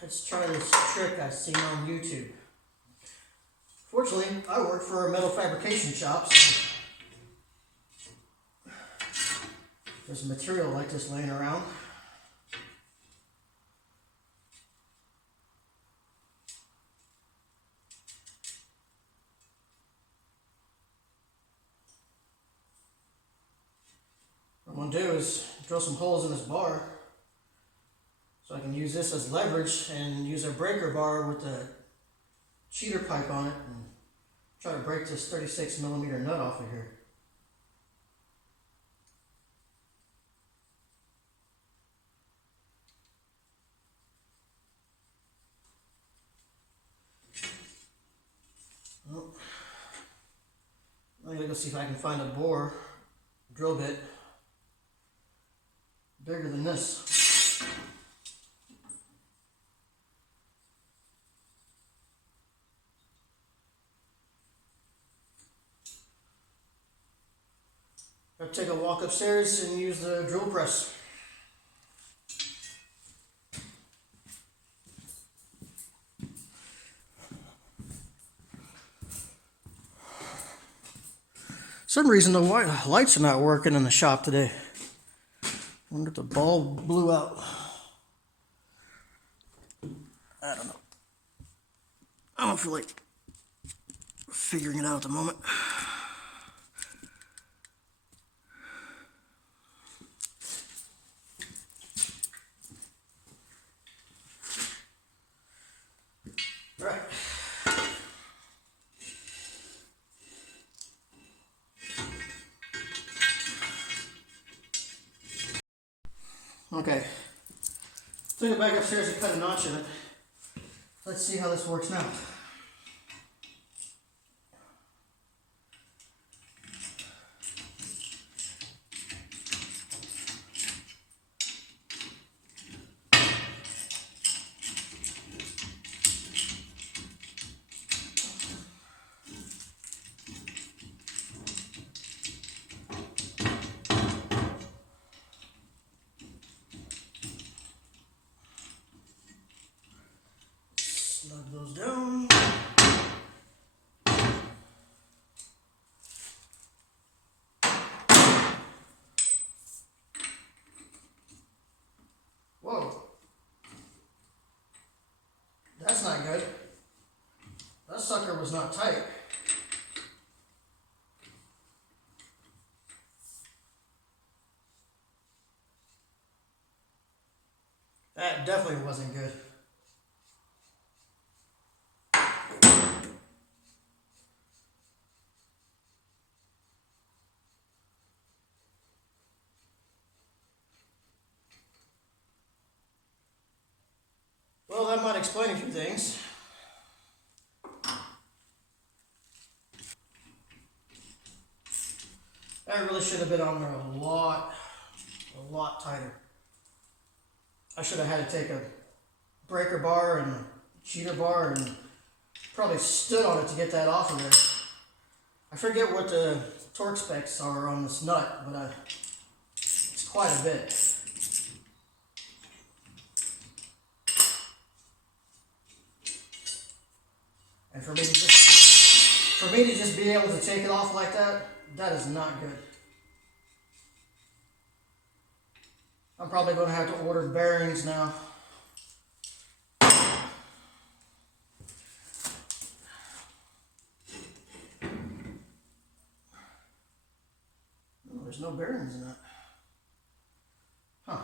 let's try this trick I've seen on YouTube. Fortunately, I work for a metal fabrication shop, so there's material like this laying around. What I'm going to do is drill some holes in this bar so I can use this as leverage and use a breaker bar with a cheater pipe on it and try to break this 36mm nut off of here. Well, I'm gonna go see if I can find a bore, drill bit, bigger than this. I'll take a walk upstairs and use the drill press. For some reason the lights are not working in the shop today. I wonder if the bulb blew out. I don't know. I don't feel like figuring it out at the moment. All right. Okay, took it back upstairs and cut a notch in it. Let's see how this works now. Slug those down. Whoa. That's not good. That sucker was not tight. That definitely wasn't good. Well, that might explain a few things. That really should have been on there a lot tighter. I should have had to take a breaker bar and a cheater bar and probably stood on it to get that off of there. I forget what the torque specs are on this nut, but it's quite a bit. And for me to just be able to take it off like that, that is not good. I'm probably going to have to order bearings now. Oh, there's no bearings in that. Huh.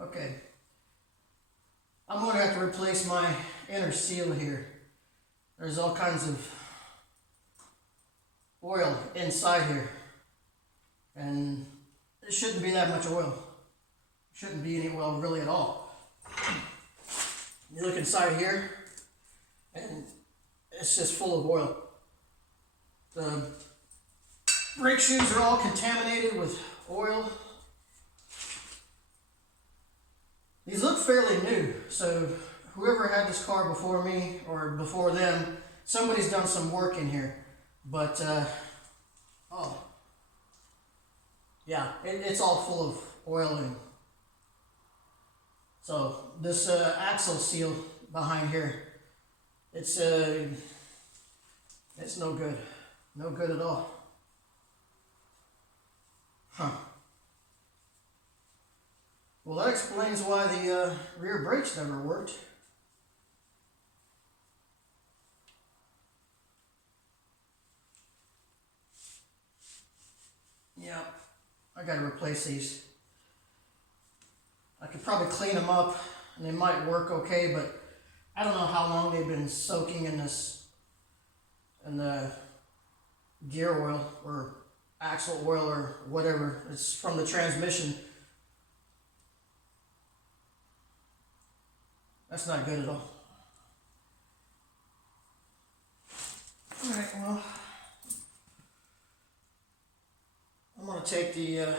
Okay, I'm going to have to replace my inner seal here. There's all kinds of oil inside here, and it shouldn't be that much oil. Shouldn't be any oil really at all. You look inside here, and it's just full of oil. The brake shoes are all contaminated with oil. These look fairly new, so whoever had this car before me or before them, somebody's done some work in here. But, oh, yeah, it's all full of oil. So this axle seal behind here, it's no good. No good at all. Huh. Well, that explains why the rear brakes never worked. Yeah, I gotta replace these. I could probably clean them up and they might work okay, but I don't know how long they've been soaking in the gear oil or axle oil or whatever. It's from the transmission. That's not good at all. Alright, well, I'm gonna take this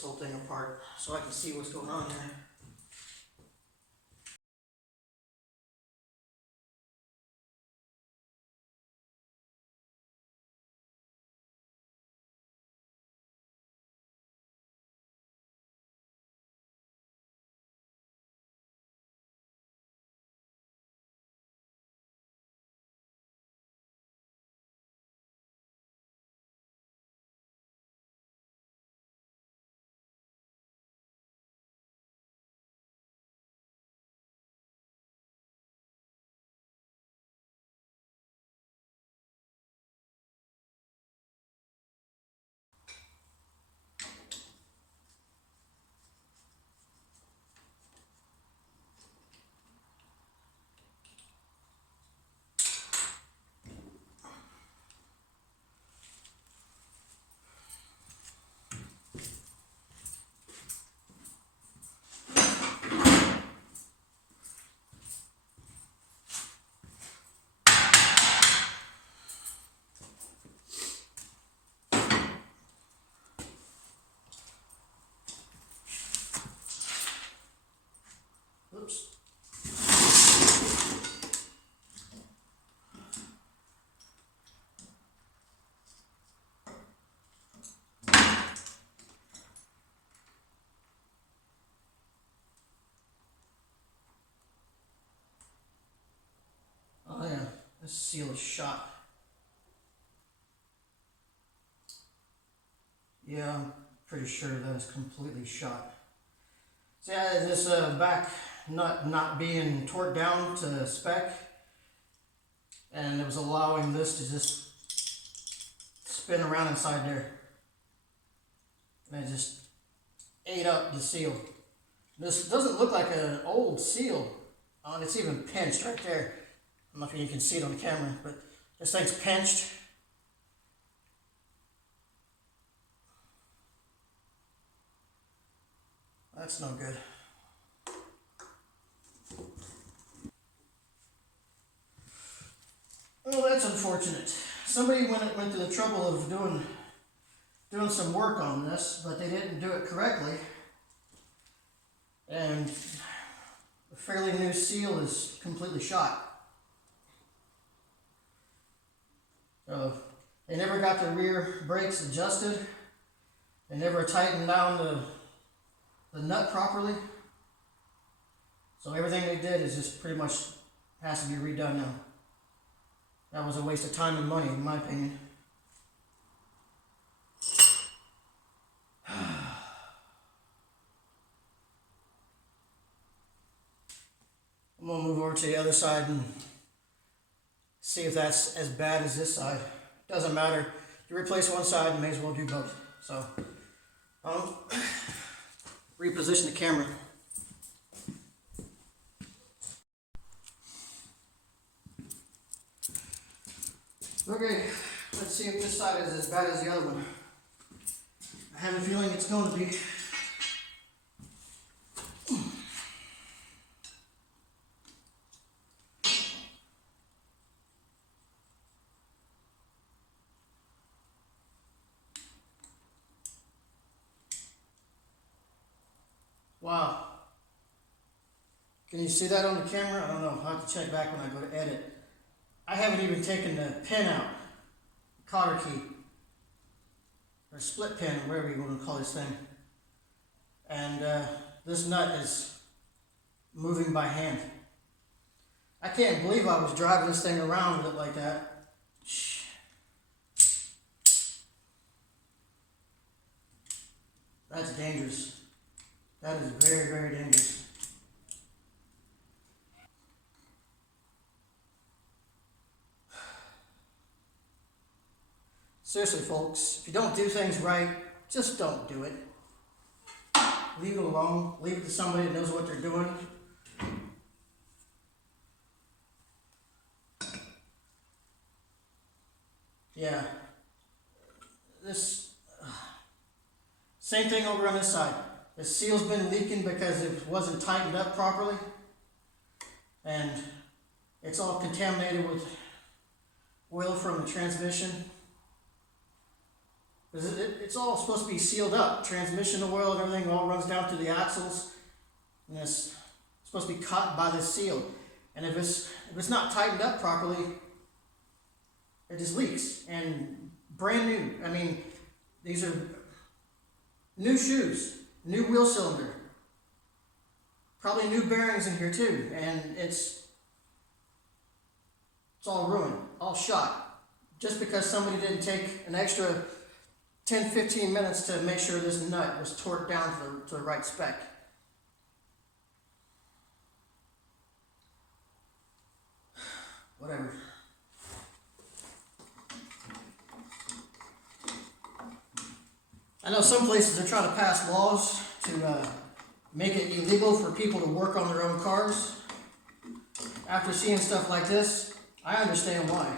whole thing apart so I can see what's going on here. Oops. Oh yeah, this seal is shot. Yeah, I'm pretty sure that is completely shot. So yeah, this back nut not being torqued down to spec, and it was allowing this to just spin around inside there. And it just ate up the seal. This doesn't look like an old seal. Oh, and it's even pinched right there. I don't know if you can see it on the camera, but this thing's pinched. That's no good. Oh, that's unfortunate. Somebody went to the trouble of doing some work on this, but they didn't do it correctly. And a fairly new seal is completely shot. They never got the rear brakes adjusted. They never tightened down the nut properly. So everything they did is just pretty much has to be redone now. That was a waste of time and money, in my opinion. I'm gonna move over to the other side and see if that's as bad as this side. Doesn't matter. You replace one side, you may as well do both. So, reposition the camera. Okay, let's see if this side is as bad as the other one. I have a feeling it's going to be. Wow. Can you see that on the camera? I don't know. I'll have to check back when I go to edit. I haven't even taken the pin out, cotter key, or split pin, or whatever you want to call this thing. And this nut is moving by hand. I can't believe I was driving this thing around with it like that. That's dangerous. That is very, very dangerous. Seriously, folks, if you don't do things right, just don't do it. Leave it alone. Leave it to somebody that knows what they're doing. Yeah. This same thing over on this side. The seal's been leaking because it wasn't tightened up properly, and it's all contaminated with oil from the transmission. It's all supposed to be sealed up. Transmission oil and everything all runs down through the axles, and it's supposed to be caught by this seal. And if it's not tightened up properly, it just leaks. And brand new. I mean, these are new shoes, new wheel cylinder, probably new bearings in here too, and it's all ruined, all shot, just because somebody didn't take an extra 10-15 minutes to make sure this nut was torqued down to the right spec. Whatever. I know some places are trying to pass laws to make it illegal for people to work on their own cars. After seeing stuff like this, I understand why.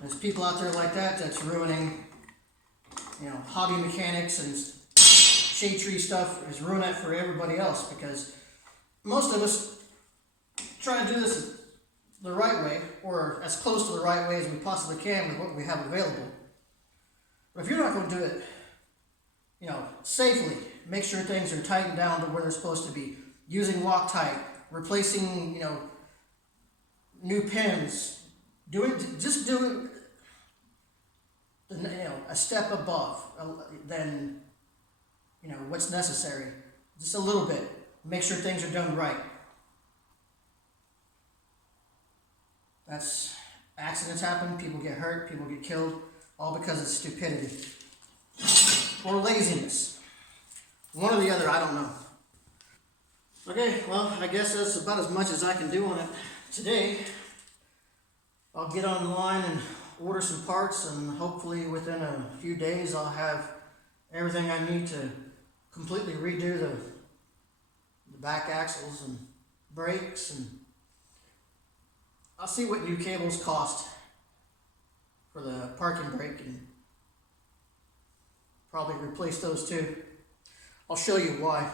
There's people out there like that that's ruining, hobby mechanics and shade tree stuff is ruining it for everybody else, because most of us try to do this the right way, or as close to the right way as we possibly can with what we have available. But if you're not going to do it, safely, make sure things are tightened down to where they're supposed to be, using Loctite, replacing, new pins, just do it, a step above than, what's necessary. Just a little bit. Make sure things are done right. Accidents happen, people get hurt, people get killed, all because of stupidity or laziness. One or the other, I don't know. Okay, well, I guess that's about as much as I can do on it today. I'll get online and order some parts, and hopefully within a few days I'll have everything I need to completely redo the back axles and brakes, and I'll see what new cables cost for the parking brake and probably replace those too. I'll show you why.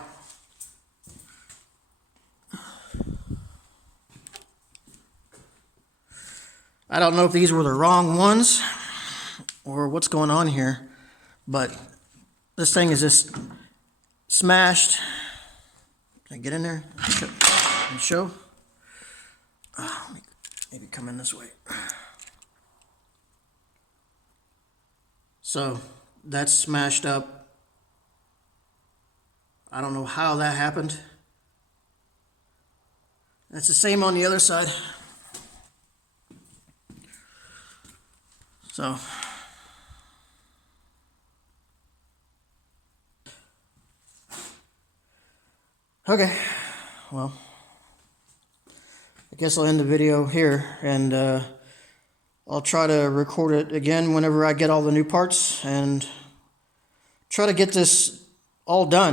I don't know if these were the wrong ones or what's going on here, but this thing is just smashed. Can I get in there and show? Maybe come in this way. So that's smashed up. I don't know how that happened. That's the same on the other side. So okay, well, I guess I'll end the video here, and I'll try to record it again whenever I get all the new parts and try to get this all done.